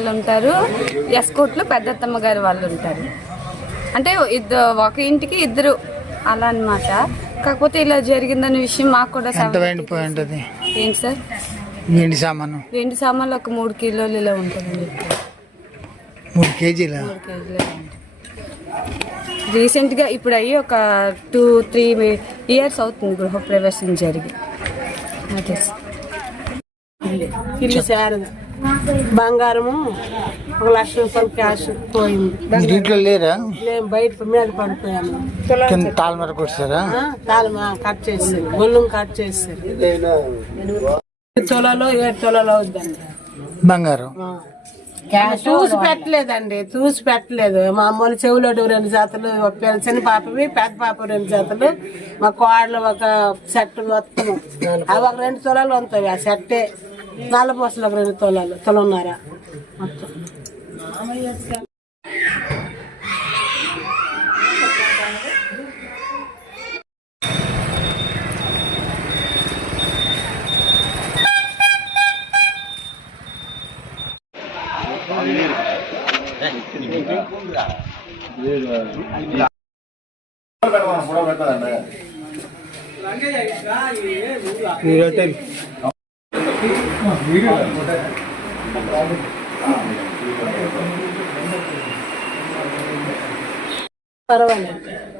వాళ్ళు ఉంటారు, ఎస్కోట్లో పెద్దత్తమ్మ గారి వాళ్ళు ఉంటారు. అంటే ఒక ఇంటికి ఇద్దరు అలా అన్నమాట. కాకపోతే ఇలా జరిగిందనే విషయం మాకు కూడా ఏంటి సార్ వెండి సామాన్లు ఒక 3 కిలోలు ఇలా ఉంటుందండి. 3 కేజీల రీసెంట్గా ఇప్పుడు అయ్యి ఒక 2-3 ఇయర్స్ అవుతుంది గృహప్రవేశం జరిగి. ఇల్లు శారద బంగారము 1 లక్ష రూపాయలు క్యాష్ పోయింది. లేరా? బయట మీద పడిపోయాను. తాళమర కొట్టారా? కట్ చేస్తారు, గొల్లం కట్ చేస్తారు. 7 తులాలు 7 తులాలు అవుద్దండి బంగారం. చూసి పెట్టలేదు. మా అమ్మలు చెవులు 2 జతలు, చిన్న పాపవి పెద్ద పాప 2 జతలు, మా కోడలు ఒక సెట్ మొత్తం అవి ఒక 2 తులాలు ఉంటాయి. ఆ సెట్టే 4 పూసలు ఒక 2 తులన్నారా మొత్తం. పర్వాలేదు.